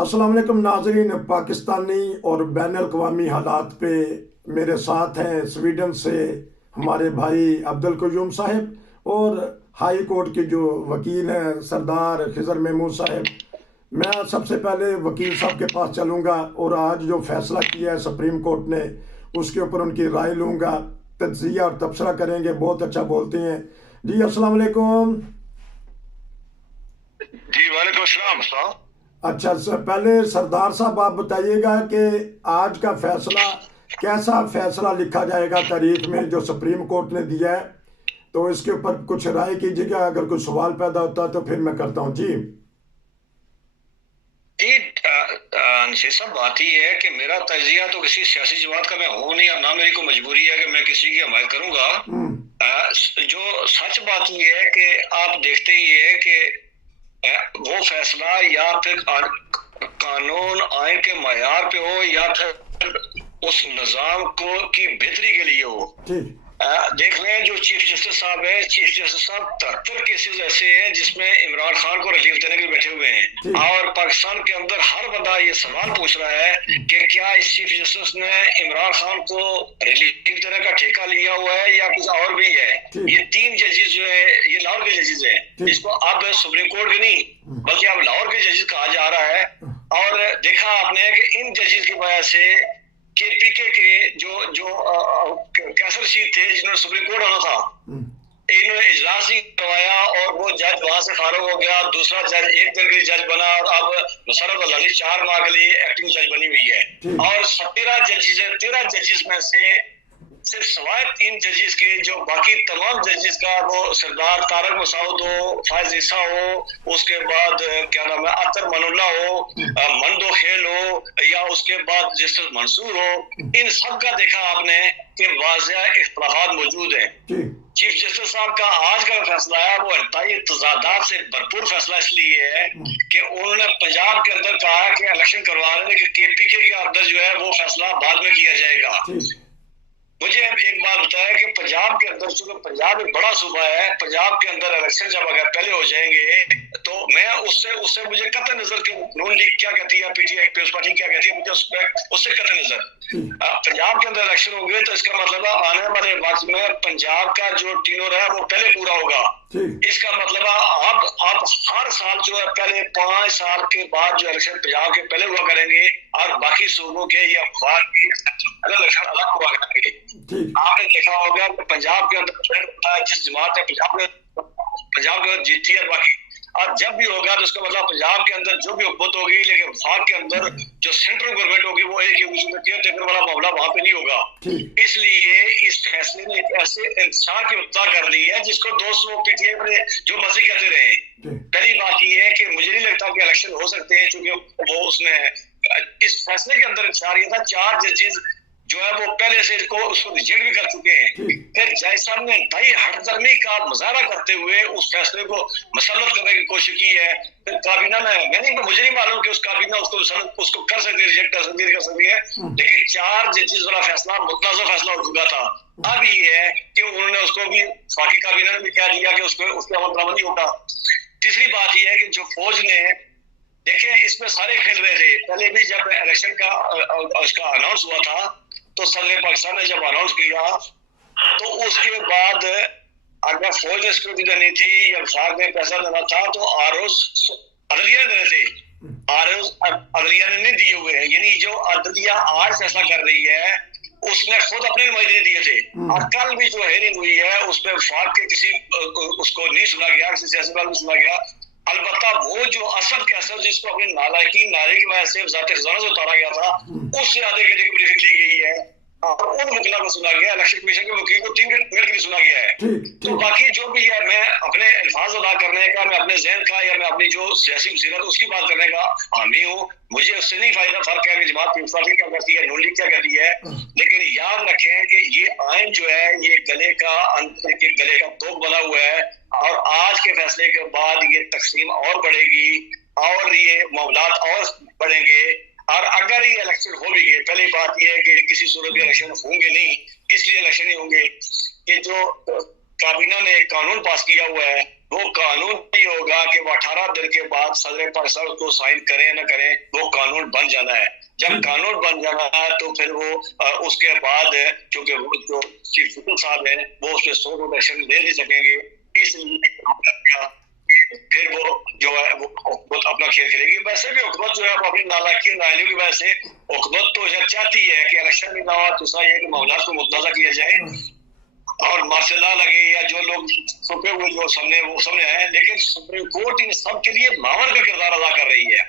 अस्सलाम वालेकुम नाजरीन। पाकिस्तानी और बैन अवी हालात पे मेरे साथ हैं स्वीडन से हमारे भाई अब्दुल कयूम साहब और हाई कोर्ट के जो वकील हैं सरदार खिजर महमूद साहब। मैं सबसे पहले वकील साहब के पास चलूँगा और आज जो फैसला किया है सुप्रीम कोर्ट ने उसके ऊपर उनकी राय लूँगा, तज्जिया और तबसरा करेंगे। बहुत अच्छा बोलते हैं जी। अस्सलाम वालेकुम। जी वालेकुम अस्सलाम साहब। अच्छा सर, पहले सरदार साहब आप बताइएगा कि आज का फैसला कैसा फैसला लिखा जाएगा तारीख में जो सुप्रीम कोर्ट ने दिया है, तो इसके ऊपर कुछ राय कीजिएगा। अगर कोई सवाल पैदा होता है तो फिर मैं करता हूँ जी। जी नशीर साहब, बात ही है कि मेरा तजिया तो किसी सियासी जमात का मैं हूँ नहीं और ना मेरी को मजबूरी है कि मैं किसी की हमायत करूंगा। जो सच बात ये है कि आप देखते ही है कि वो फैसला या फिर कानून आइन के मयार पे हो या फिर उस निजाम को की बेहतरी के लिए हो। देख लें जो चीफ जस्टिस साहब है, चीफ जस्टिस साहब 73 केसेस ऐसे हैं जिसमें इमरान खान को रिलीफ देने के लिए बैठे हुए हैं और पाकिस्तान के अंदर हर बंदा ये सवाल पूछ रहा है कि क्या इस चीफ जस्टिस ने इमरान खान को रिलीफ देने का ठेका लिया हुआ है या कुछ और भी है। ये 3 जजेस जो है ये लाहौर के जजेस हैं, इसको अब सुप्रीम कोर्ट के नहीं बल्कि अब लाहौर के जजेस कहा जा रहा है। और देखा आपने कि इन जजेस की वजह से केपीके के जो जो कैसर शीट थे जिन्होंने सुप्रीम कोर्ट आना था, इन्होंने इजलास ही करवाया और वो जज वहां से फारूक हो गया। दूसरा जज 1 दिन के लिए जज बना और अब मुशर्रफ अली 4 माह के लिए एक्टिंग जज बनी हुई है। और 13 जजेस है, 13 जजेस में से सिर्फ सवाए 3 जजेस के, जो बाकी तमाम जजेस का वो सरदार तारक मसूद हो, फायज ईसा हो, उसके बाद क्या नाम है अतर मनुल्ला हो, मंदो खेल हो या उसके बाद जस्टिस मंसूर हो, इन सब का देखा आपने कि वाज़ेह इख्तिलाफात मौजूद हैं। चीफ जस्टिस साहब का आज का फैसला है वो इंतहाई तजादात से भरपूर फैसला इसलिए है कि उन्होंने पंजाब के अंदर कहा कि इलेक्शन करवा रहे हैं कि केपीके के अंदर जो है वो फैसला बाद में किया जाएगा। मुझे एक बात बताया कि पंजाब के अंदर, चूंकि पंजाब एक बड़ा सूबा है, पंजाब के अंदर इलेक्शन जब अगर पहले हो जाएंगे तो मैं उससे मुझे कतई नजर कि नून लीग क्या कहती है, पीटीआई पीपल्स पार्टी क्या कहती है, मुझे उससे कतई नजर पंजाब के अंदर इलेक्शन होंगे तो इसका मतलब है आने वाले वक्त में पंजाब का जो टीनोर है वो पहले पूरा होगा। इसका मतलब अब हर साल जो है पहले 5 साल के बाद जो इलेक्शन पंजाब के पहले हुआ करेंगे और बाकी सूबों के या अखबार की इलेक्शन अलग हुआ करेंगे। आपने देखा होगा कि पंजाब के अंदर जिस जमात है पंजाब के अंदर जीती है, बाकी और जब भी होगा तो उसका मतलब पंजाब के अंदर जो भी हुकूमत होगी, लेकिन वफाक के अंदर जो सेंट्रल गवर्नमेंट होगी वो एक ही होगी, केयर टेकर वाला मामला वहां पे नहीं होगा। इसलिए इस फैसले ने एक ऐसे इंसान की हत्या कर दी है जिसको दोस्तों पीटीआई वाले जो मर्जी कहते रहे। पहली बात ये है कि मुझे नहीं लगता कि इलेक्शन हो सकते हैं, क्योंकि वो उसने इस फैसले के अंदर इंतजार किया था। 4 जजेस जो है वो पहले से उसको रिजेक्ट भी कर चुके हैं। फिर जज साहब ने इंतहाई हठधर्मी का मुजाहरा करते हुए उस फैसले को मसलत करने की कोशिश की है। फिर काबीना ने मुझे नहीं मालूम कि उस काबीना उसको कर सकती है, रिजेक्ट कर सकती है, लेकिन 4 जजेस वाला फैसला मुतनाज़ फैसला हो चुका था। अब ये है कि उन्होंने उसको भी बाकी काबीना ने भी कह दिया कि उसके अमल दरामद नहीं होगा। तीसरी बात यह है कि जो फौज ने देखे इसमें सारे खेल रहे थे। पहले भी जब इलेक्शन का उसका अनाउंस हुआ था तो सदर पाकिस्तान ने जब अनाउंस किया तो उसके बाद अगर फौज ने सिक्योरिटी देनी थी या वफाक ने पैसा देना था तो आरओज अदलिया देने थे, आरओज अदलिया ने नहीं दिए हुए हैं। यानी जो अदलिया आज फैसला कर रही है उसने खुद अपने नुमाइंदे दिए थे और कल भी जो हेयरिंग हुई है उसमें वफाक के किसी उसको नहीं सुना गया, किसी सियासतदान को सुना गया। अलबत्ता वो जो असद कैसर जिसको अपनी नालायकी नारे की वजह से वज़ारत खजाना से उतारा गया था उससे आधे घंटे की ब्रीफिंग ली गई है और उन वकीलों को सुना गया, इलेक्शन कमीशन के वकील को 3 मिनट के लिए सुना गया है। तो बाकी जो भी है मैं अपने अल्फाज अदा करने का, मैं अपने जहन का या मैं अपनी जो सियासी बसीरत उसकी बात करने का हामी हूँ। मुझे उससे नहीं फायदा फर्क है कि जमात पीपल्स पार्टी क्या करती है, नून लीग क्या करती है, लेकिन याद रखें कि ये आइन जो है ये गले का तोप बना हुआ है और आज के फैसले के बाद ये तकसीम और बढ़ेगी और ये मामलात और बढ़ेंगे। और अगर ये इलेक्शन हो भी गए, पहली बात यह है कि किसी सूरत में इलेक्शन होंगे नहीं, इसलिए इलेक्शन नहीं होंगे कि जो काबीना ने एक कानून पास किया हुआ है वो कानून नहीं होगा कि वो 18 दिन के बाद सदर पाकिस्तान उसको साइन करें ना करें, वो कानून बन जाना है। जब कानून बन जाना है तो फिर वो उसके बाद चूंकि वो जो चीफ मिनिस्टर साहब हैं वो उस पर 100 वोट एक्शन ले नहीं सकेंगे, इसलिए फिर वो जो है वो हुकूमत अपना खेल खेलेगी। वैसे भी हुकूमत जो है वो अपनी नालायकी नाहली की वजह से हुकूमत तो जब चाहती है कि इलेक्शन भी ना हो, दूसरा ये कि मामलात को मुतनाज़ा किया जाए और मार्शल लगे या जो लोग छुपे हुए जो सामने आए, लेकिन सुप्रीम कोर्ट इन सब के लिए मावर का किरदार अदा कर रही है।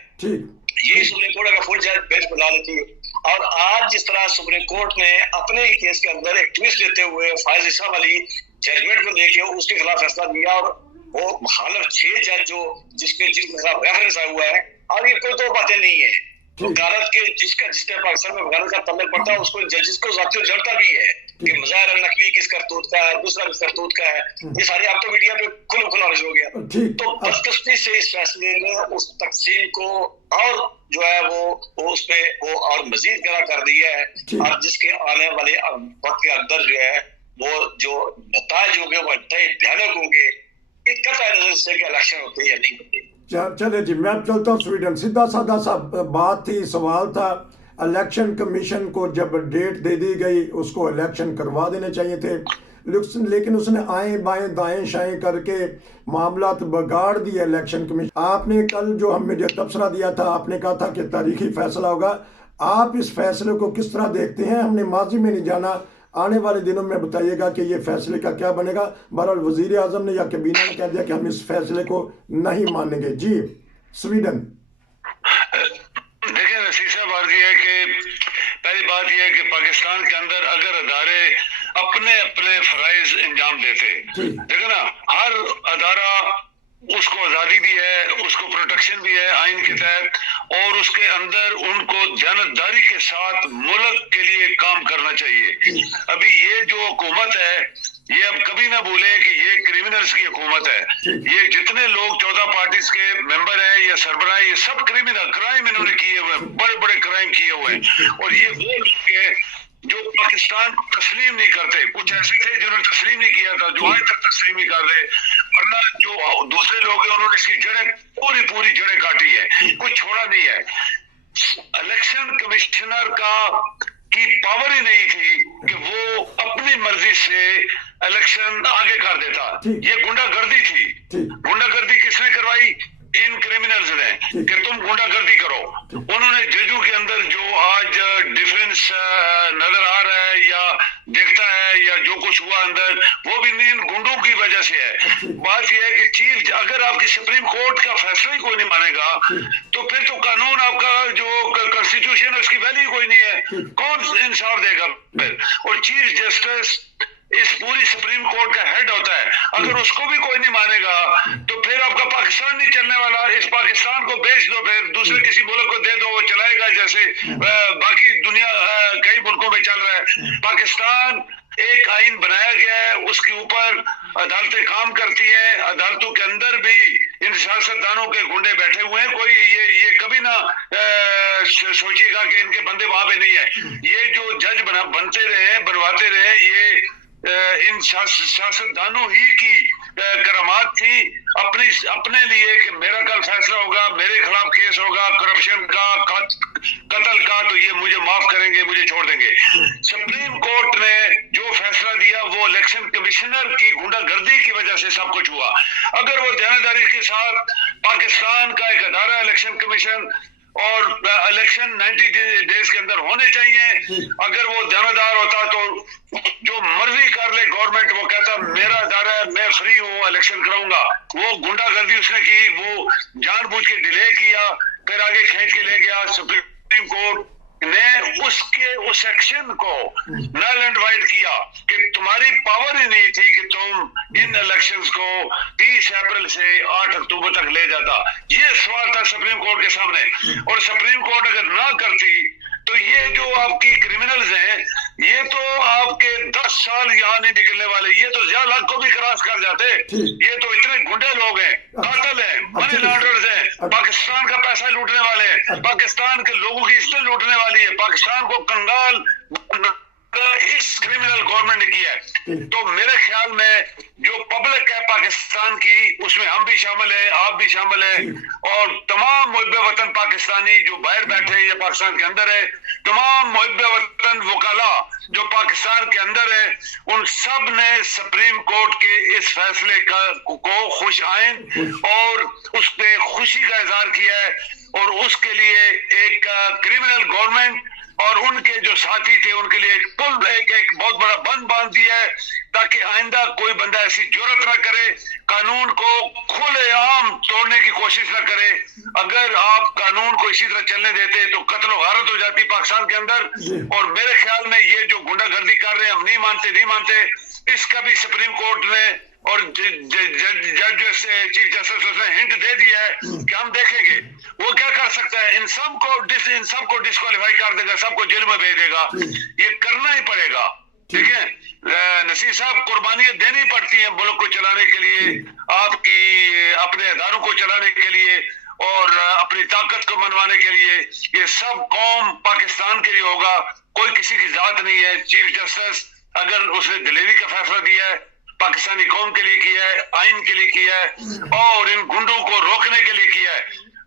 यही सुप्रीम कोर्ट का फुल बेंच बना देती है। और आज जिस तरह सुप्रीम कोर्ट ने अपने ही केस के अंदर एक ट्विस्ट देते हुए फायज इसाम अली जजमेंट को लेके उसके खिलाफ फैसला दिया, और वो हालत 6 जज जिसके खिलाफ रेफरेंस आया हुआ है, और ये कोई तो बातें नहीं है। वकालत के जिसके पाकिस्तान में वकालत का तल्लुक पड़ता है उसको जजेस को जाती जड़ता भी है कि मुजाहिरा नकली किस करतूत का है, दूसरा किस करतूत का है। ये सारे आप तो मीडिया पे खुला हो गया। तो बदकिस्मती से इस फैसले ने उस तकसीम को और जो है वो उस पे वो और मजीद गला कर दिया है, और जिसके आने वाले वक्त के अंदर जो है वो जो नताइज होंगे वो इंतहाई भयानक होंगे। कतई नजर से कि इलेक्शन होते या नहीं होते। चले जी, मैं चलता हूँ स्वीडन। सीधा साधा सा बात थी, सवाल था, इलेक्शन कमीशन को जब डेट दे दी गई उसको इलेक्शन करवा देने चाहिए थे, लेकिन उसने आए बाएं दाएं शाएं करके मामला तो बिगाड़ दिया इलेक्शन कमीशन। आपने कल जो हमें जो तबसरा दिया था, आपने कहा था कि तारीखी फैसला होगा। आप इस फैसले को किस तरह देखते हैं? हमने माजी में नहीं जाना, आने वाले दिनों में बताइएगा कि ये फैसले का क्या बनेगा। बहरहाल वजीर आजम ने या कैबिनेट ने कह दिया कि हम इस फैसले को नहीं मानेंगे। जी स्वीडन। देखिए नसीर साहब, अर्ज ये है कि पहली बात यह है कि पाकिस्तान के अंदर अगर अदारे अपने अपने फराइज अंजाम देते, देखो ना, हर अदारा उसको आज़ादी भी है, उसको प्रोटेक्शन भी है आइन के तहत, और उसके अंदर उनको जानदारी के साथ मुल्क के लिए काम करना चाहिए। अभी ये जो हुकूमत है ये अब कभी ना भूले कि ये क्रिमिनल्स की हुकूमत है। ये जितने लोग 14 पार्टीज के मेंबर हैं या सरबराह, ये सब क्रिमिनल क्राइम इन्होंने किए हुए हैं, बड़े बड़े क्राइम किए हुए हैं। और ये वो लोग हैं जो पाकिस्तान को तस्लीम नहीं करते। कुछ ऐसे थे जिन्होंने तस्लीम नहीं किया था, जो आज तक तस्लीम नहीं कर रहे, वरना जो दूसरे लोग हैं उन्होंने इसकी जड़ें पूरी जड़ें काटी है, कुछ छोड़ा नहीं है। इलेक्शन कमिश्नर की पावर ही नहीं थी कि वो अपनी मर्जी से इलेक्शन आगे कर देता। ये गुंडागर्दी थी। गुंडागर्दी किसने करवाई? इन क्रिमिनल्स ने, कि तुम गुंडागर्दी करो। उन्होंने जजों के अंदर जो आज डिफरेंस नजर आ रहा है या देखता है या जो कुछ हुआ अंदर, वो भी इन गुंडों की वजह से है। बात यह है कि चीफ, अगर आपकी सुप्रीम कोर्ट का फैसला ही कोई नहीं मानेगा तो फिर तो कानून आपका जो कॉन्स्टिट्यूशन है उसकी वैल्यू कोई नहीं है। कौन इंसाफ देगा फिर? और चीफ जस्टिस इस पूरी सुप्रीम कोर्ट का हेड होता है, अगर उसको भी कोई नहीं मानेगा तो फिर आपका पाकिस्तान नहीं चलने वाला। इस पाकिस्तान को बेच दो, फिर दूसरे किसी मुल्क को दे दो, वो चलाएगा जैसे बाकी दुनिया कई मुल्कों में चल रहा है। पाकिस्तान एक आइन बनाया गया है, उसके ऊपर अदालतें काम करती हैं, अदालतों के अंदर भी इन सियासतदानों के गुंडे बैठे हुए हैं। कोई ये कभी ना सोचिएगा कि इनके बंदे वहां पे नहीं है। ये जो जज बनवाते रहे, ये इन सियासतदानों ही की करामात थी अपने लिए कि मेरा कल फैसला होगा, मेरे खिलाफ केस होगा करप्शन का, कत्ल का, तो ये मुझे माफ करेंगे, मुझे छोड़ देंगे। सुप्रीम कोर्ट ने जो फैसला दिया वो इलेक्शन कमिश्नर की गुंडागर्दी की वजह से सब कुछ हुआ। अगर वो ध्यानदारी के साथ पाकिस्तान का एक अदारा इलेक्शन कमीशन और इलेक्शन 90 डेज के अंदर होने चाहिए, अगर वो ध्यानदार होता तो जो मर्जी कर ले गवर्नमेंट, वो कहता मेरा अदारा है, मैं फ्री हूँ, इलेक्शन कराऊंगा। वो गुंडागर्दी उसने की, वो जानबूझ के डिले किया, फिर आगे खींच के ले गया। सुप्रीम कोर्ट ने उस एक्शन को नल एंड वाइड किया कि तुम्हारी पावर ही नहीं थी कि तुम इन इलेक्शंस को 30 अप्रैल से 8 अक्टूबर तक ले जाता। ये सवाल था सुप्रीम कोर्ट के सामने, और सुप्रीम कोर्ट अगर ना करती तो ये जो आपकी क्रिमिनल्स हैं ये तो आपके 10 साल यहाँ नहीं निकलने वाले, ये तो ज़िया लाख को भी क्रॉस कर जाते। ये तो इतने गुंडे लोग हैं, कातिल हैं, मनी लॉन्डर्स हैं, पाकिस्तान का पैसा लूटने वाले हैं, पाकिस्तान के लोगों की इज्जत लूटने वाली है, पाकिस्तान को कंगाल इस क्रिमिनल गवर्नमेंट ने किया है। तो मेरे ख्याल में जो पब्लिक है पाकिस्तान की, उसमें हम भी शामिल हैं, आप भी शामिल हैं, और तमाम मुहिब्बे वतन पाकिस्तानी जो बाहर बैठे हैं या पाकिस्तान के अंदर है, तमाम मुहिब्बे वतन वकाला जो पाकिस्तान के अंदर है, उन सब ने सुप्रीम कोर्ट के इस फैसले को खुश आइन और उस पे खुशी का इजहार किया है, और उसके लिए एक क्रिमिनल गवर्नमेंट और उनके जो साथी थे उनके लिए एक बहुत बड़ा बंद बांध दिया है, ताकि आइंदा कोई बंदा ऐसी जुर्रत ना करे, कानून को खुलेआम तोड़ने की कोशिश ना करे। अगर आप कानून को इसी तरह चलने देते तो कत्ल गारत हो जाती पाकिस्तान के अंदर। और मेरे ख्याल में ये जो गुंडागर्दी कर रहे हैं, हम नहीं मानते, इसका भी सुप्रीम कोर्ट ने और जज से चीफ जस्टिस उसने हिंट दे दिया है कि हम देखेंगे वो क्या कर सकता है, इन सबको डिस्क्वालीफाई कर देगा, सबको जेल में भेज देगा, ये करना ही पड़ेगा। ठीक है नसीर साहब, कुर्बानियां देनी पड़ती हैं मुल्क को चलाने के लिए, आपकी अपने अदारों को चलाने के लिए और अपनी ताकत को मनवाने के लिए। ये सब कौम पाकिस्तान के लिए होगा, कोई किसी की जात नहीं है। चीफ जस्टिस अगर उसने दिलेरी का फैसला दिया है, पाकिस्तानी कौम के लिए किया है, आइन के लिए किया है और इन गुंडों को रोकने के लिए किया है,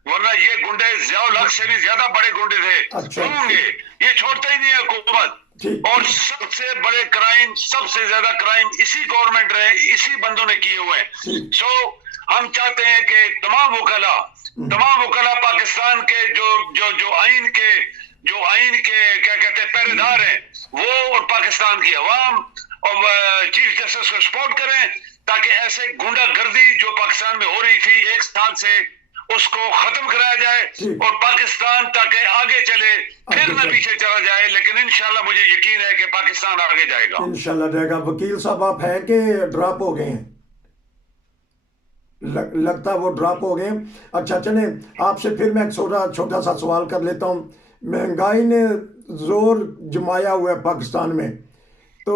वरना ये गुंडे ज़ियाउल हक से भी ज्यादा बड़े गुंडे थे होंगे, ये छोड़ता ही नहीं है हुकूमत। और सबसे बड़े क्राइम, सबसे ज्यादा क्राइम इसी गवर्नमेंट ने, इसी बंदों ने किए हुए हैं। सो हम चाहते हैं कि तमाम वकला पाकिस्तान के जो आइन के क्या कहते हैं पहरेदार हैं, वो और पाकिस्तान की अवाम और चीफ जस्टिस को सपोर्ट करें, ताकि ऐसे गुंडागर्दी जो पाकिस्तान में हो रही थी 1 साल से, उसको खत्म कराया जाए और पाकिस्तान ताकि आगे चले, फिर न पीछे चला जाए। लेकिन इंशाल्लाह मुझे यकीन है कि पाकिस्तान आगे जाएगा, इंशाल्लाह जाएगा। वकील साहब आप हैं कि ड्रॉप हो गए हैं? लगता वो ड्रॉप हो गए। अच्छा चले, आपसे फिर मैं एक छोटा सा सवाल कर लेता हूँ। महंगाई ने जोर जमाया हुआ है पाकिस्तान में, तो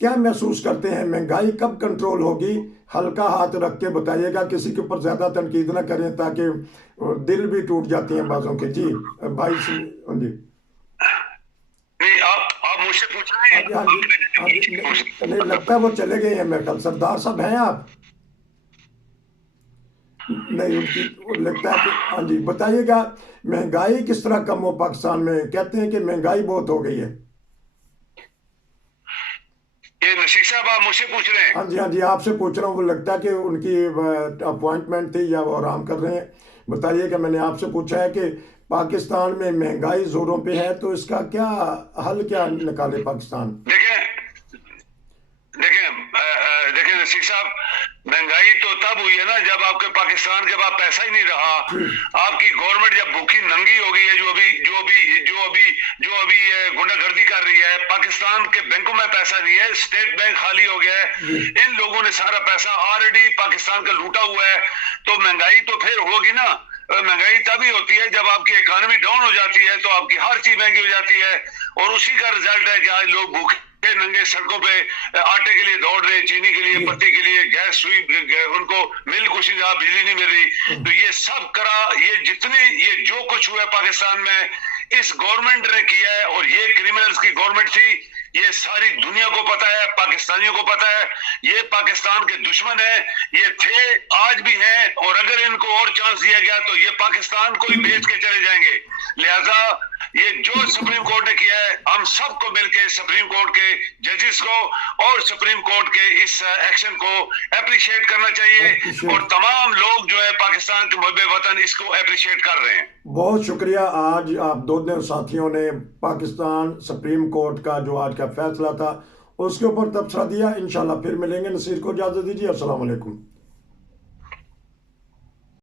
क्या महसूस करते हैं महंगाई कब कंट्रोल होगी? हल्का हाथ रख के बताइएगा, किसी के ऊपर ज्यादा तनकीद ना करें, ताकि दिल भी टूट जाती हैं बाजों के। जी भाई जी नहीं, आप मुझसे पूछ रहे हैं? नहीं लगता है वो चले गए हैं मेरे ख्याल। सरदार साहब हैं आप? नहीं, उनकी लगता है कि हाँ जी, बताइएगा महंगाई किस तरह कम हो पाकिस्तान में? कहते हैं कि महंगाई बहुत हो गई है। ये नसीर साहब आप मुझसे पूछ रहे हैं? हाँ जी आपसे पूछ रहा हूँ। वो लगता है कि उनकी अपॉइंटमेंट थी या वो आराम कर रहे हैं। बताइएगा, मैंने आपसे पूछा है कि पाकिस्तान में महंगाई जोरों पे है, तो इसका क्या हल क्या निकाले पाकिस्तान? देखें नसीर साहब, महंगाई तो तब हुई है ना जब आपके पाकिस्तान के पास पैसा ही नहीं रहा। आपकी गवर्नमेंट जब भूखी नंगी हो गई है, जो अभी गुंडागर्दी कर रही है, पाकिस्तान के बैंकों में पैसा नहीं है, स्टेट बैंक खाली हो गया है, इन लोगों ने सारा पैसा ऑलरेडी पाकिस्तान का लूटा हुआ है। तो महंगाई तो फिर होगी ना। महंगाई तभी होती है जब आपकी इकोनॉमी डाउन हो जाती है, तो आपकी हर चीज महंगी हो जाती है, और उसी का रिजल्ट है कि आज लोग भूखे नंगे सड़कों पे आटे के लिए दौड़ रहे, चीनी के लिए, पत्ती के लिए, गैस हुई, उनको मिल कुछ नहीं रहा, बिजली नहीं मिल रही। तो ये सब करा, ये जो कुछ हुआ है पाकिस्तान में, इस गवर्नमेंट ने किया है, और ये क्रिमिनल्स की गवर्नमेंट थी। ये सारी दुनिया को पता है, पाकिस्तानियों को पता है, ये पाकिस्तान के दुश्मन है, ये थे, आज भी हैं, और अगर इनको और चांस दिया गया तो ये पाकिस्तान को ही बेच के चले जाएंगे। लिहाजा ये जो सुप्रीम कोर्ट ने किया है, हम सबको मिलकर सुप्रीम कोर्ट के जजेस को और सुप्रीम कोर्ट के इस एक्शन को अप्रिशिएट करना चाहिए, और तमाम लोग जो है पाकिस्तान के मुहिब्बे वतन इसको अप्रिशिएट कर रहे हैं। बहुत शुक्रिया। आज आप दोनों साथियों ने पाकिस्तान सुप्रीम कोर्ट का जो आज का फैसला था उसके ऊपर तबसरा दिया। इंशाल्लाह फिर मिलेंगे। नसीर को इजाजत दीजिए। अस्सलाम वालेकुम।